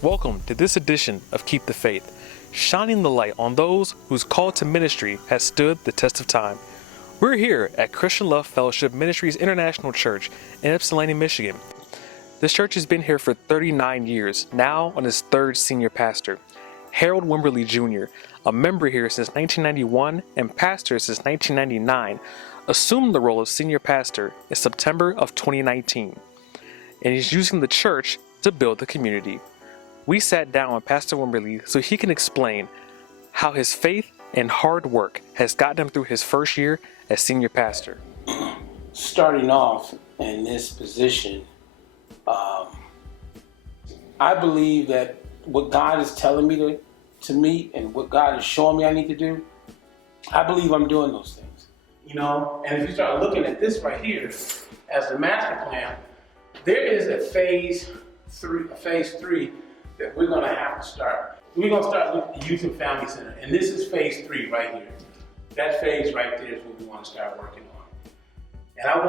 Welcome to this edition of Keep the Faith, shining the light on those whose call to ministry has stood the test of time. We're here at Christian Love Fellowship Ministries International Church in Ypsilanti, Michigan. This church has been here for 39 years, now on its third senior pastor. Harold Wimberly Jr., a member here since 1991 and pastor since 1999, assumed the role of senior pastor in September of 2019, and he's using the church to build the community. We sat down with Pastor Wimberly so he can explain how his faith and hard work has gotten him through his first year as senior pastor. Starting off in this position, I believe that what God is telling me to meet and what God is showing me I need to do, I believe I'm doing those things. You know, and if you start looking at this right here as the master plan, there is a phase three that we're going to have to start. We're going to start with the Youth and Family Center, and this is phase 3 right here. That phase right there is what we want to start working on. And I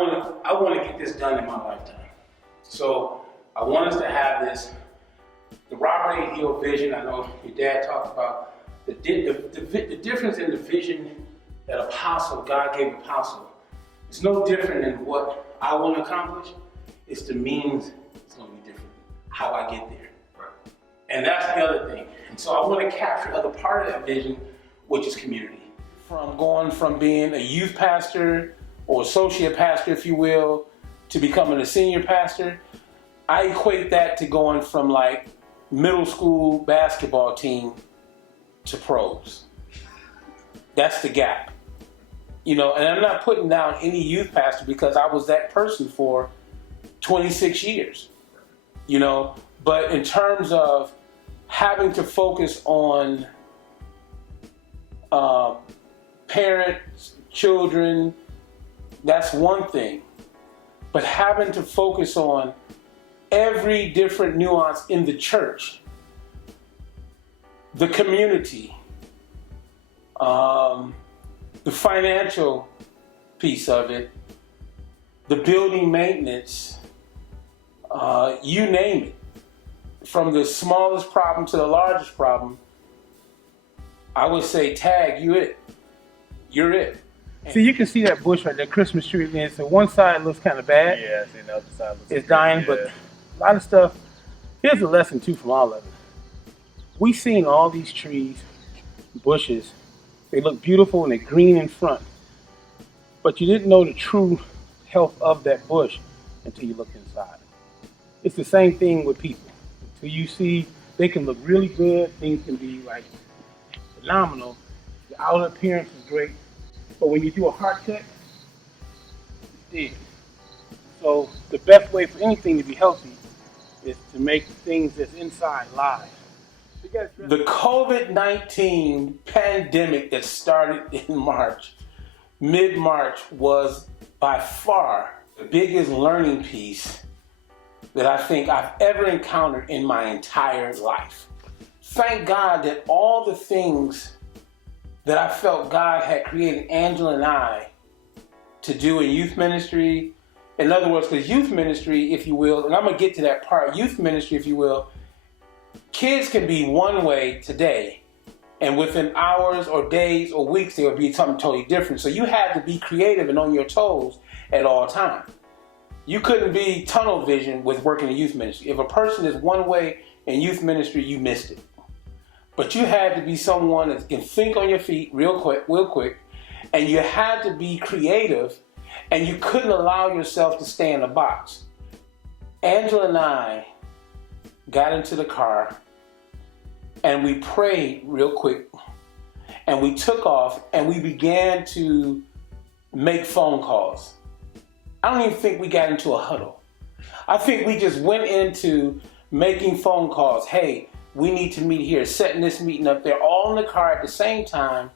want to get this done in my lifetime. So I want us to have this, the Robert A. Hill vision. I know your dad talked about the difference in the vision that God gave Apostle. It's no different than what I want to accomplish. It's the means. It's going to be different. How I get there. And that's the other thing. And so I want to capture the other part of that vision, which is community. Going from being a youth pastor or associate pastor, if you will, to becoming a senior pastor, I equate that to going from like middle school basketball team to pros. That's the gap. You know, and I'm not putting down any youth pastor because I was that person for 26 years. You know, but in terms of having to focus on parents, children, that's one thing. But having to focus on every different nuance in the church, the community, the financial piece of it, the building maintenance, you name it. From the smallest problem to the largest problem, I would say, tag, you're it. See, you can see that bush right there, Christmas tree. And so one side looks kind of bad. Yeah, see, the other side looks it's dying, but a lot of stuff. Here's a lesson too from all of it. We've seen all these trees, bushes. They look beautiful and they're green in front, but you didn't know the true health of that bush until you looked inside. It's the same thing with people. So you see, they can look really good. Things can be like phenomenal. The outer appearance is great, but when you do a heart check, it's dead. So the best way for anything to be healthy is to make things that's inside live. The COVID-19 pandemic that started in March, mid-March, was by far the biggest learning piece that I think I've ever encountered in my entire life. Thank God that all the things that I felt God had created Angela and I to do in youth ministry, in other words, because youth ministry, if you will, and I'm going to get to that part, youth ministry, if you will, kids can be one way today, and within hours or days or weeks, there would be something totally different. So you had to be creative and on your toes at all times. You couldn't be tunnel vision with working in youth ministry. If a person is one way in youth ministry, you missed it. But you had to be someone that can think on your feet real quick, and you had to be creative, and you couldn't allow yourself to stay in a box. Angela and I got into the car, and we prayed real quick, and we took off, and we began to make phone calls. I don't even think we got into a huddle. I think we just went into making phone calls. Hey, we need to meet here, setting this meeting up there, all in the car at the same time,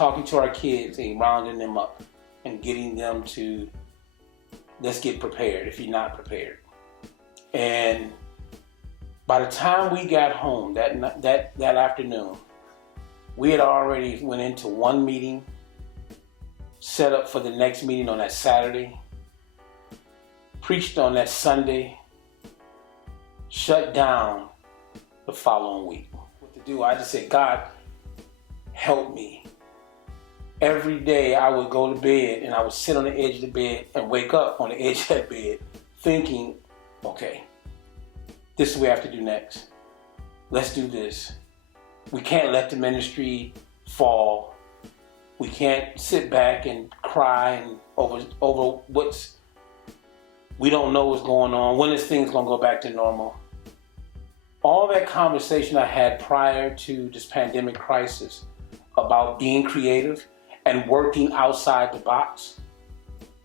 talking to our kids and rounding them up and getting them to, let's get prepared if you're not prepared. And by the time we got home that afternoon, we had already went into one meeting, set up for the next meeting on that Saturday, preached on that Sunday, shut down the following week. What to do? I just said, God, help me. Every day I would go to bed and I would sit on the edge of the bed and wake up on the edge of that bed thinking, okay, this is what we have to do next. Let's do this. We can't let the ministry fall. We can't sit back and cry and over we don't know what's going on. When is things gonna go back to normal? All that conversation I had prior to this pandemic crisis about being creative and working outside the box,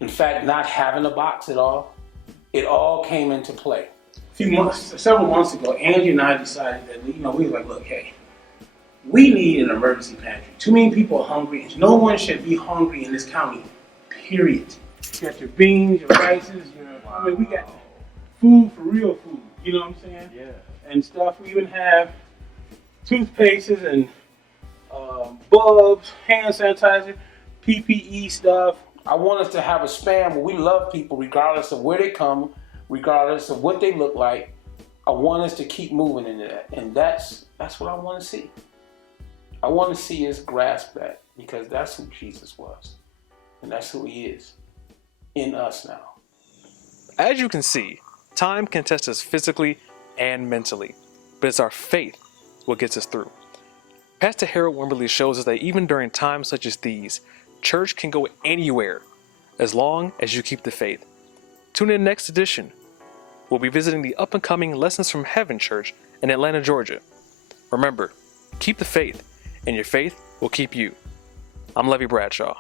in fact, not having a box at all, it all came into play. Several months ago, Angie and I decided that, we were like, look, hey, we need an emergency pantry. Too many people are hungry. No one should be hungry in this county, period. You got your beans, your rices, we got food for real food, you know what I'm saying? Yeah. And stuff. We even have toothpastes and bulbs, hand sanitizer, PPE stuff. I want us to have a span where we love people regardless of where they come, regardless of what they look like. I want us to keep moving into that. And that's what I want to see. I want to see us grasp that, because that's who Jesus was. And that's who he is in us now. As you can see, time can test us physically and mentally, but it's our faith what gets us through. Pastor Harold Wimberly shows us that even during times such as these, church can go anywhere as long as you keep the faith. Tune in next edition. We'll be visiting the up-and-coming Lessons from Heaven Church in Atlanta, Georgia. Remember, keep the faith, and your faith will keep you. I'm Levy Bradshaw.